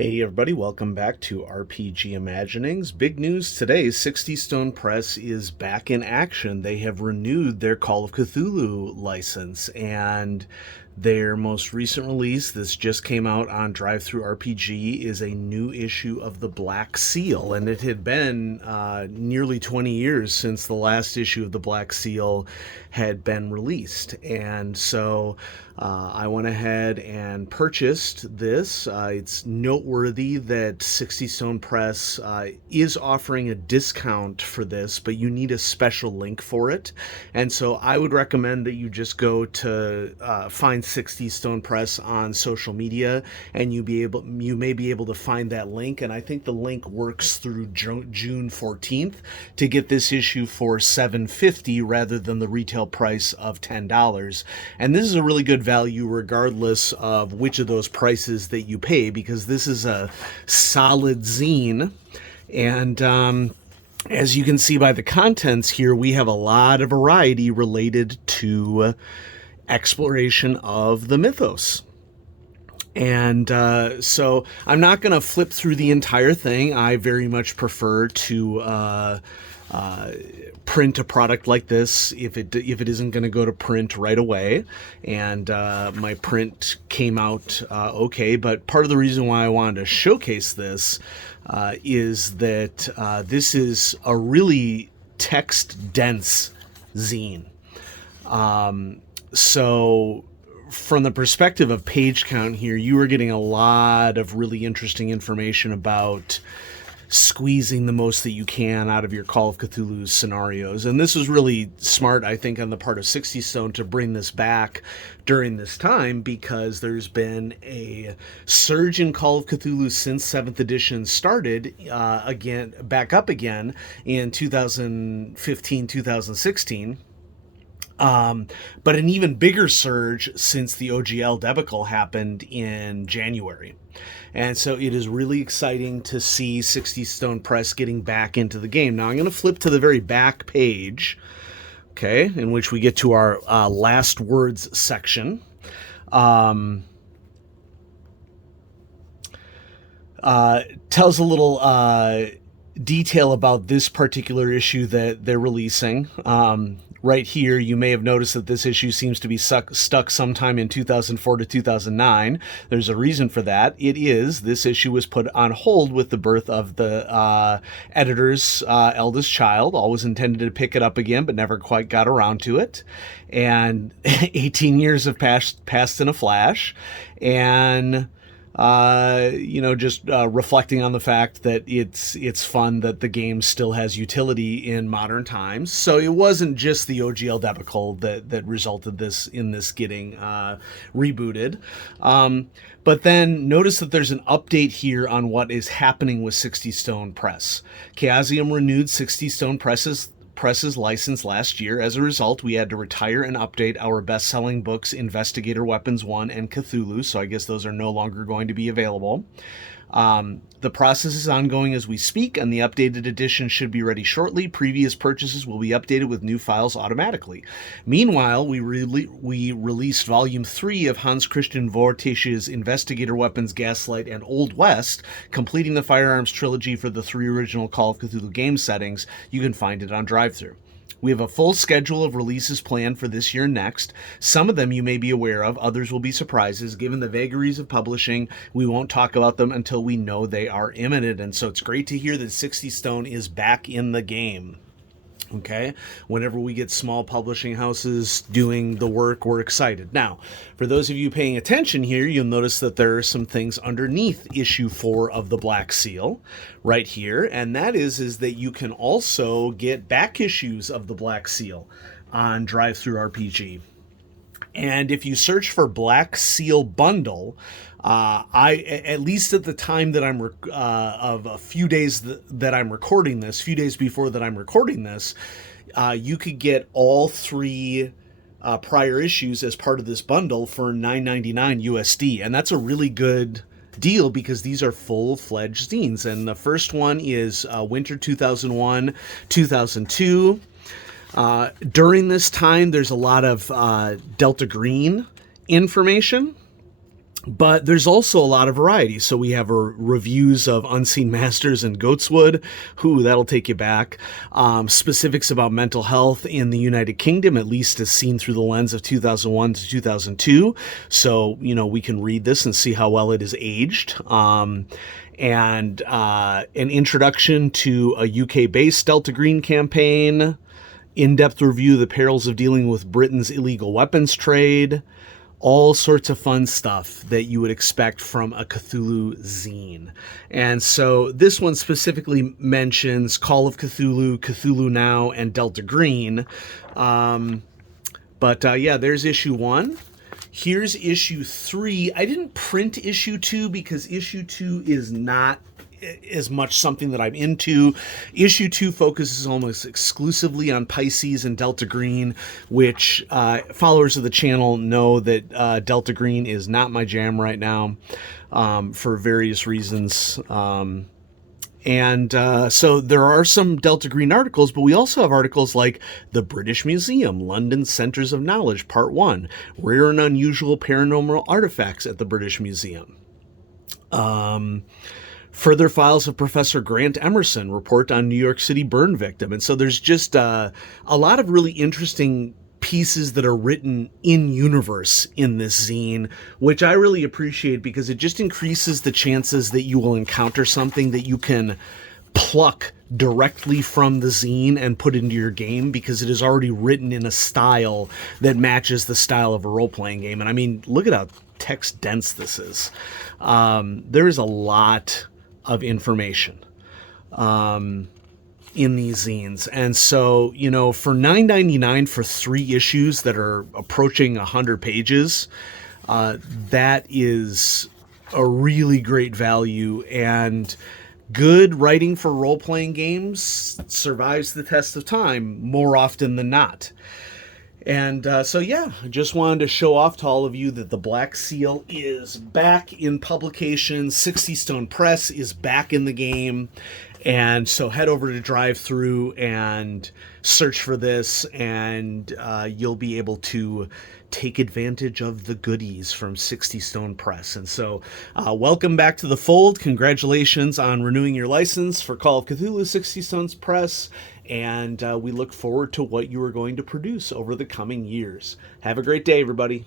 Hey everybody, welcome back to RPG Imaginings. Big news today, Sixtystone Press is back in action. They have renewed their Call of Cthulhu license, and their most recent release, this just came out on DriveThruRPG, is a new issue of the Black Seal. And it had been nearly 20 years since the last issue of the Black Seal had been released. And so I went ahead and purchased this. It's noteworthy that Sixtystone Press is offering a discount for this, but you need a special link for it. And so I would recommend that you just go to find Sixtystone Press on social media, and you may be able to find that link. And I think the link works through June 14th to get this issue for $7.50 rather than the retail price of $10. And this is a really good value regardless of which of those prices that you pay, because this is a solid zine. And as you can see by the contents here, we have a lot of variety related to exploration of the mythos. And so I'm not going to flip through the entire thing. I very much prefer to print a product like this if it isn't going to go to print right away. And my print came out okay, but part of the reason why I wanted to showcase this is that this is a really text-dense zine. So from the perspective of page count here, you are getting a lot of really interesting information about squeezing the most that you can out of your Call of Cthulhu scenarios. And this was really smart, I think, on the part of Sixtystone to bring this back during this time, because there's been a surge in Call of Cthulhu since 7th edition started back up again in 2015, 2016. But an even bigger surge since the OGL debacle happened in January. And so it is really exciting to see Sixtystone Press getting back into the game. Now I'm going to flip to the very back page, okay, in which we get to our last words section. Tells a little detail about this particular issue that they're releasing. Right here, you may have noticed that this issue seems to be stuck sometime in 2004 to 2009. There's a reason for that. This issue was put on hold with the birth of the editor's eldest child. Always intended to pick it up again, but never quite got around to it. And 18 years have passed in a flash. And reflecting on the fact that it's fun that the game still has utility in modern times. So it wasn't just the OGL debacle that resulted in this getting rebooted. But then notice that there's an update here on what is happening with Sixtystone Press. Chaosium renewed Sixtystone Press's license last year. As a result, we had to retire and update our best-selling books, Investigator Weapons 1 and Cthulhu, so I guess those are no longer going to be available. The process is ongoing as we speak, and the updated edition should be ready shortly. Previous purchases will be updated with new files automatically. Meanwhile, we released Volume 3 of Hans Christian Vortisch's Investigator Weapons, Gaslight, and Old West, completing the Firearms trilogy for the 3 original Call of Cthulhu game settings. You can find it on DriveThru. We have a full schedule of releases planned for this year and next. Some of them you may be aware of, others will be surprises. Given the vagaries of publishing, we won't talk about them until we know they are imminent. And so it's great to hear that Sixtystone is back in the game. Okay, whenever we get small publishing houses doing the work, we're excited. Now, for those of you paying attention here, you'll notice that there are some things underneath issue 4 of the Black Seal right here, and that is that you can also get back issues of the Black Seal on DriveThruRPG. And if you search for Black Seal Bundle, at least at the time that I'm of a few days that I'm recording this, few days before that I'm recording this, you could get all 3 prior issues as part of this bundle for $9.99 USD, and that's a really good deal because these are full-fledged zines. And the first one is Winter 2001, 2002. During this time, there's a lot of Delta Green information. But there's also a lot of variety. So we have reviews of Unseen Masters and Goatswood. That'll take you back. Specifics about mental health in the United Kingdom, at least as seen through the lens of 2001 to 2002. So, we can read this and see how well it is aged. And an introduction to a UK-based Delta Green campaign, in-depth review of the perils of dealing with Britain's illegal weapons trade, all sorts of fun stuff that you would expect from a Cthulhu zine. And so this one specifically mentions Call of Cthulhu, Cthulhu Now, and Delta Green. There's issue 1. Here's issue 3. I didn't print issue 2 because issue 2 is not as much something that I'm into. Issue 2 focuses almost exclusively on Pisces and Delta Green, which followers of the channel know that Delta Green is not my jam right now for various reasons. So there are some Delta Green articles, but we also have articles like The British Museum, London Centers of Knowledge, Part 1, Rare and Unusual Paranormal Artifacts at the British Museum. Further files of Professor Grant Emerson, report on New York City burn victim. And so there's just a lot of really interesting pieces that are written in universe in this zine, which I really appreciate because it just increases the chances that you will encounter something that you can pluck directly from the zine and put into your game, because it is already written in a style that matches the style of a role-playing game. And I mean, look at how text dense this is. There is a lot of information in these zines. And so, for $9.99 for 3 issues that are approaching 100 pages, that is a really great value. And good writing for role-playing games survives the test of time more often than not. And I just wanted to show off to all of you that the Black Seal is back in publication. Sixtystone Press is back in the game. And so head over to DriveThru and search for this, and you'll be able to take advantage of the goodies from Sixtystone Press. And so welcome back to the fold. Congratulations on renewing your license for Call of Cthulhu, Sixtystone's Press. And we look forward to what you are going to produce over the coming years. Have a great day, everybody.